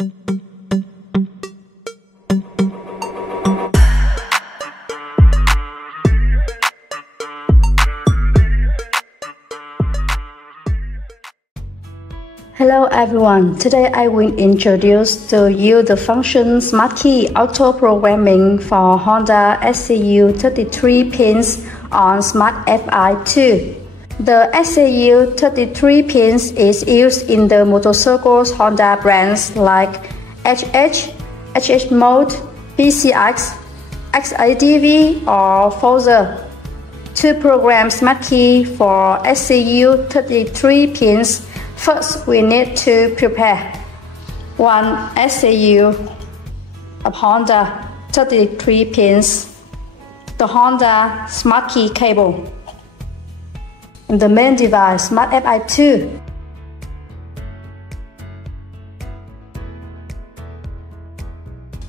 Hello everyone, today I will introduce to you the function Smart Key Auto Programming for Honda SAU 33 pins on SmartFi2. The SAU 33 pins is used in the motorcycles Honda brands like SHMODE, PCX, x-adv or FORZA. To program Smart Key for SAU 33 pins, first, we need to prepare one SAU of Honda 33 pins, the Honda Smart Key cable, and the main device SmartFi2.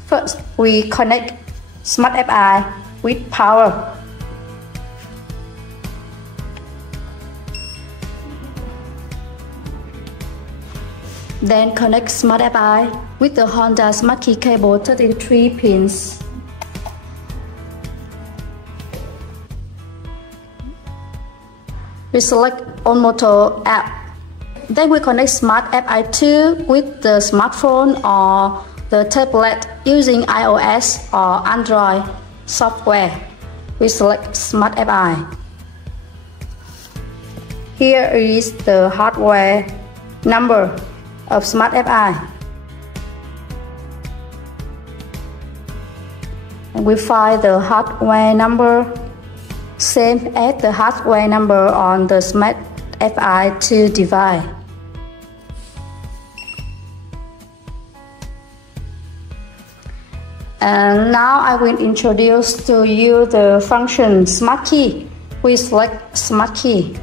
First, we connect SmartFi with power. Then connect SmartFi with the Honda Smart Key cable 33 pins. We select On Motor app. Then we connect SmartFi2 with the smartphone or the tablet using iOS or Android software. We select SmartFi. Here is the hardware number of SmartFi. And we find the hardware number same as the hardware number on the SmartFi2 device. And now I will introduce to you the function Smart Key. We select Smart Key.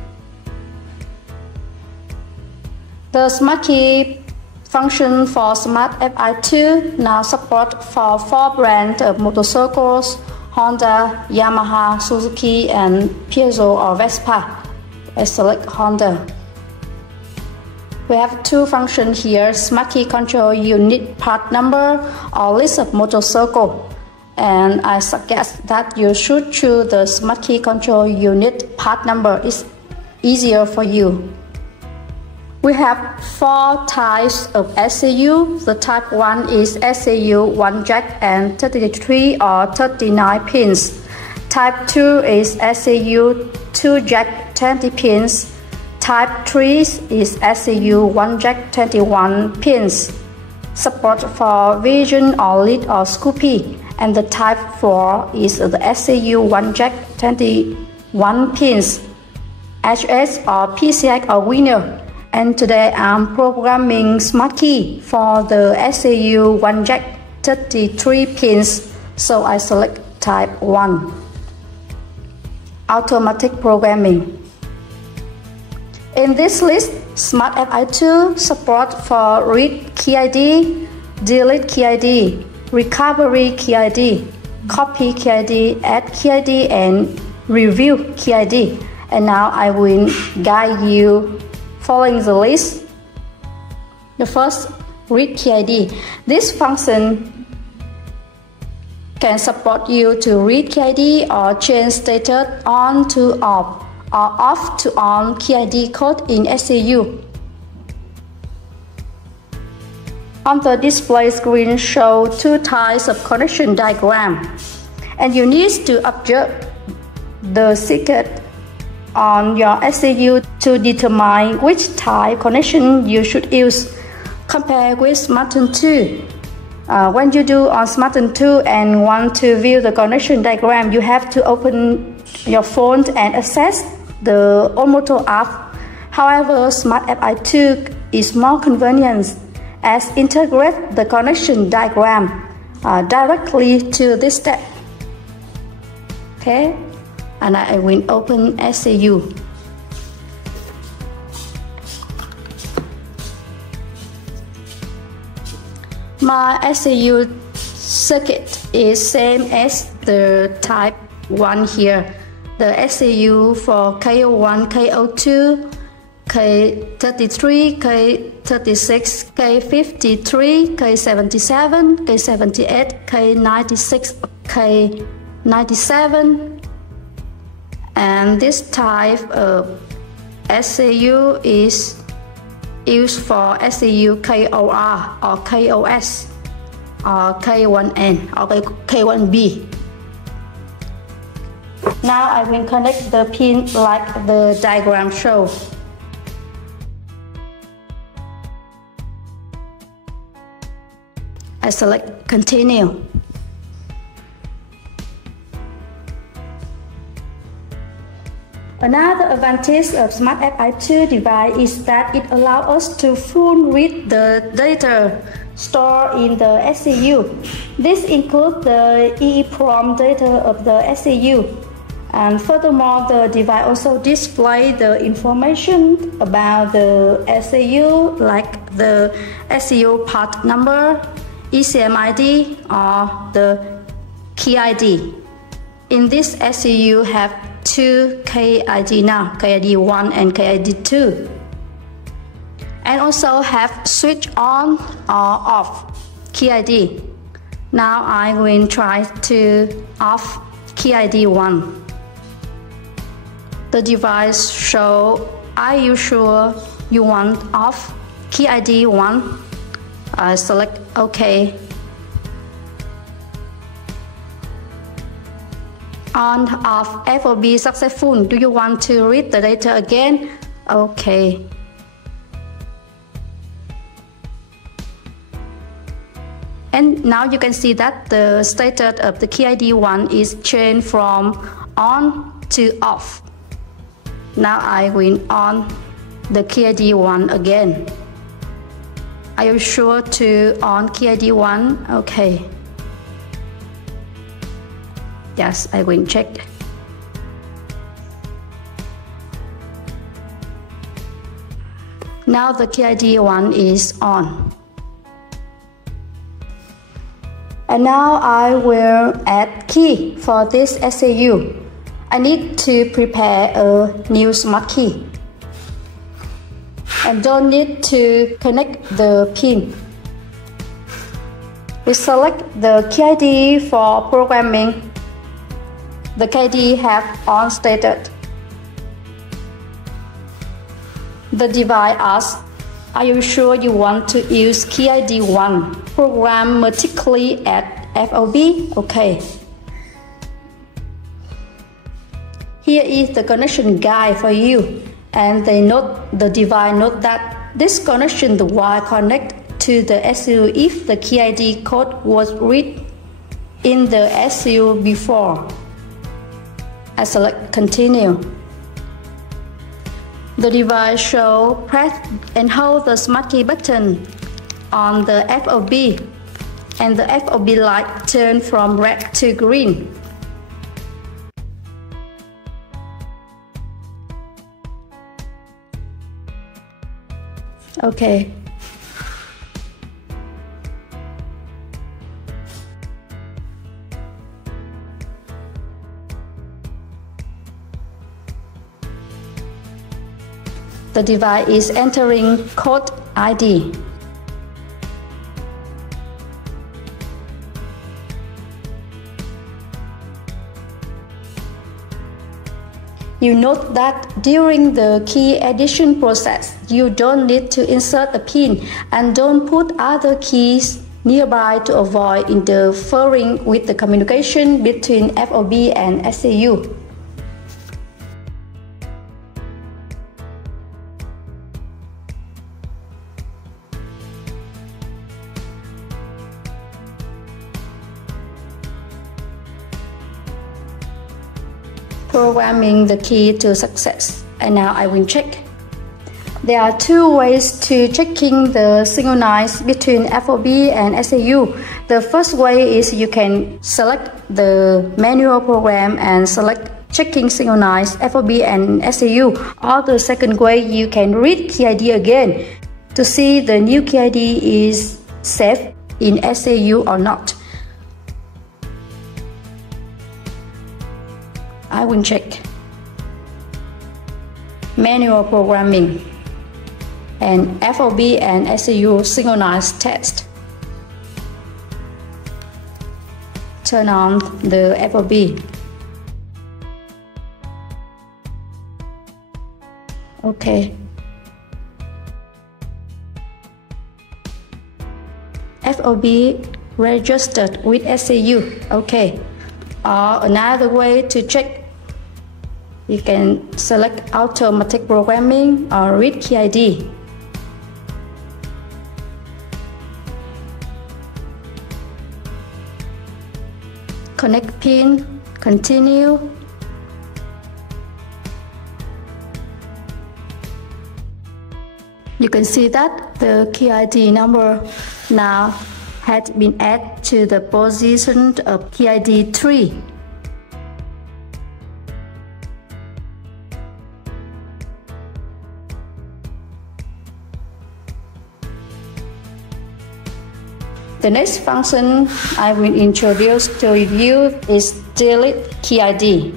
The Smart Key function for SmartFi2 now support for 4 brands of motorcycles: Honda, Yamaha, Suzuki, and Peugeot or Vespa. I select Honda. We have 2 functions here: Smart Key control unit part number or list of motorcycle. And I suggest that you should choose the Smart Key control unit part number. It's easier for you. We have 4 types of SAU. The type 1 is SAU 1 jack and 33 or 39 pins. Type 2 is SAU 2 jack 20 pins. Type 3 is SAU 1 jack 21 pins. Support for Vision or Lead or Scoopy. And the type 4 is the SAU 1 jack 21 pins. HS or PCX or Winner. And today I'm programming Smart Key for the SAU 1 jack 33 pins, so I select type 1. Automatic programming. In this list, SmartFi2 support for read key ID, delete key ID, recovery key ID, copy key ID, add key ID, and review key ID. And now I will guide you following the list. The first, read key ID. This function can support you to read key ID or change status on to off or off to on key ID code in SAU. On the display screen show 2 types of connection diagram, and you need to observe the circuit on your SAU to determine which type connection you should use. Compare with SmartFi2. When you do on SmartFi2 and want to view the connection diagram, you have to open your phone and access the On Motor app. However, SmartFi2 is more convenient as integrate the connection diagram directly to this step. Okay. And I will open SAU. My SAU circuit is same as the type 1 here. The SAU for KO1, KO2 K33, K36, K53, K77, K78, K96, K97, and this type of SAU is used for SAU KOR or KOS or K1N or K1B. Now I will connect the pin like the diagram shows. I select continue. Another advantage of SmartFi2 device is that it allows us to full read the data stored in the SAU. This includes the EEPROM data of the SAU. And furthermore, the device also displays the information about the SAU, like the SAU part number, ECM ID, or the key ID. In this SAU have two KID now, KID 1 and KID 2. And also have switch on or off KID. Now I will try to off KID 1. The device show, are you sure you want off KID 1? I select OK. On off FOB successful. Do you want to read the data again? OK. And now you can see that the status of the KID 1 is changed from on to off. Now I will on the KID 1 again. Are you sure to on KID 1? Okay. Yes, I will check. Now the KID 1 is on. And now I will add key for this SAU. I need to prepare a new smart key. And don't need to connect the pin. We select the KID for programming. The KID have on stated. The device asks, are you sure you want to use KID 1 programmatically at FOB? Okay. Here is the connection guide for you, and the device note that this connection the wire connect to the SU if the KID code was read in the SU before. I select continue. The device show press and hold the smart key button on the FOB, and the FOB light turn from red to green. Okay. The device is entering code ID. You note that during the key addition process, you don't need to insert a pin and don't put other keys nearby to avoid interfering with the communication between FOB and SAU. Programming the key to success. And now I will check. There are two ways to checking the synchronize between FOB and SAU. The first way is you can select the manual program and select checking synchronize FOB and SAU. Or the second way, you can read KID again to see the new KID is saved in SAU or not. I will check. Manual programming. and FOB and SAU synchronized test. Turn on the FOB. Okay. FOB registered with SAU. Okay. Or another way to check, you can select automatic programming or read key ID. Connect pin, continue. You can see that the key ID number now had been added to the position of key ID 3. The next function I will introduce to you is delete key ID.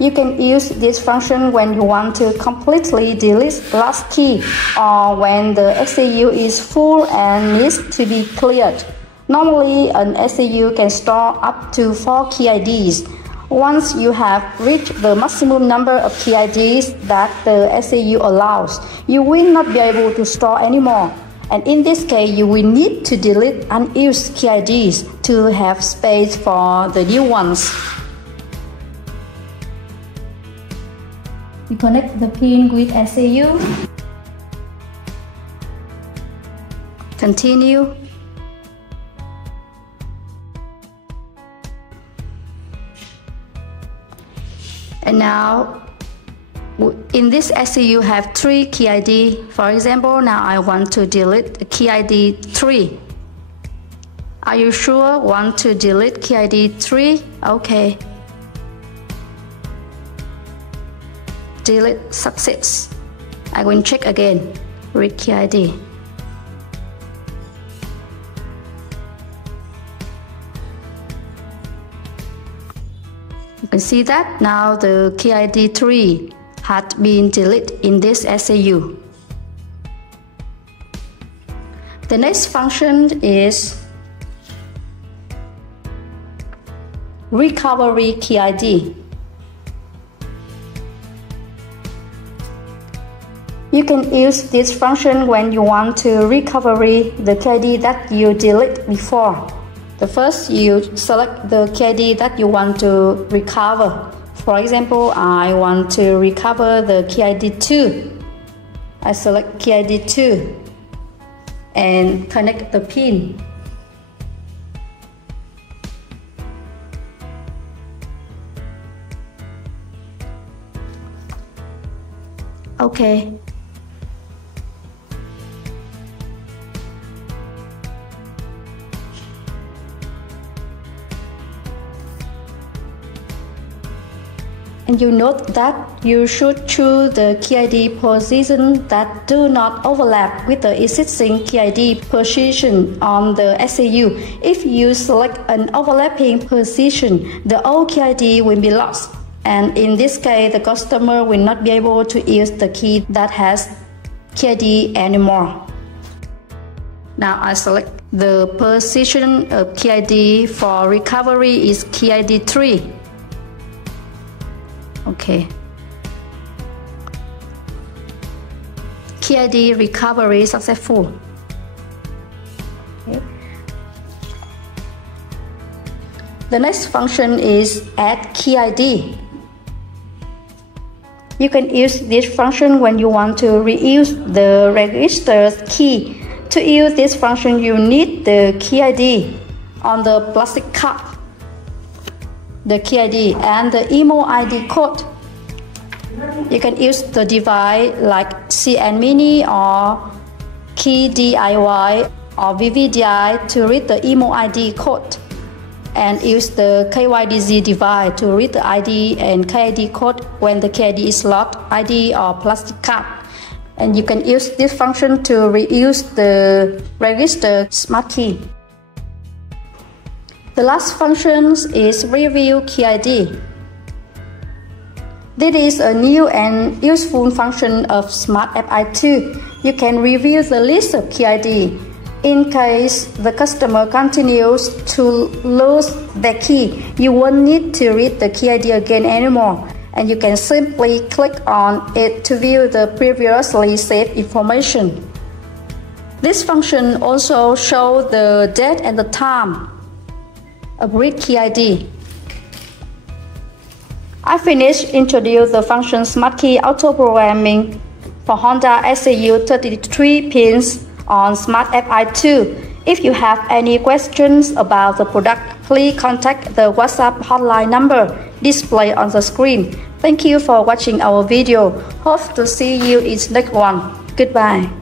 You can use this function when you want to completely delete last key or when the SAU is full and needs to be cleared. Normally, an SAU can store up to 4 key IDs. Once you have reached the maximum number of key IDs that the SAU allows, you will not be able to store anymore. And in this case, you will need to delete unused key IDs to have space for the new ones. You connect the pin with SAU. Continue. And now, in this SAU have 3 key ID. For example, now I want to delete key ID 3. Are you sure want to delete key ID 3? Okay. Delete success. I will check again. Read key ID. You can see that now the key ID 3 had been deleted in this SAU. The next function is recovery key ID. You can use this function when you want to recover the key ID that you deleted before. The first, you select the key ID that you want to recover. For example, I want to recover the key ID 2. I select key ID 2 and connect the pin. Okay. And you note that you should choose the key ID position that do not overlap with the existing key ID position on the SAU. If you select an overlapping position, the old key ID will be lost. And in this case, the customer will not be able to use the key that has key ID anymore. Now I select the position of key ID for recovery is key ID 3. Okay. Key ID recovery successful. Okay. The next function is add key ID. You can use this function when you want to reuse the registered key. To use this function, you need the key ID on the plastic cup, the key ID and the email ID code. You can use the device like CN-Mini or Key DIY or VVDI to read the email ID code, and use the KYDZ device to read the ID and KID code when the KID is locked ID or plastic card. And you can use this function to reuse the registered smart key. The last function is review key ID. This is a new and useful function of SmartFi2. You can review the list of key ID. In case the customer continues to lose their key, you won't need to read the key ID again anymore, and you can simply click on it to view the previously saved information. This function also shows the date and the time of read key ID. I finished introduce the function Smart Key Auto Programming for Honda SAU 33 pins on SmartFi2. If you have any questions about the product, please contact the WhatsApp hotline number displayed on the screen. Thank you for watching our video. Hope to see you in the next one. Goodbye.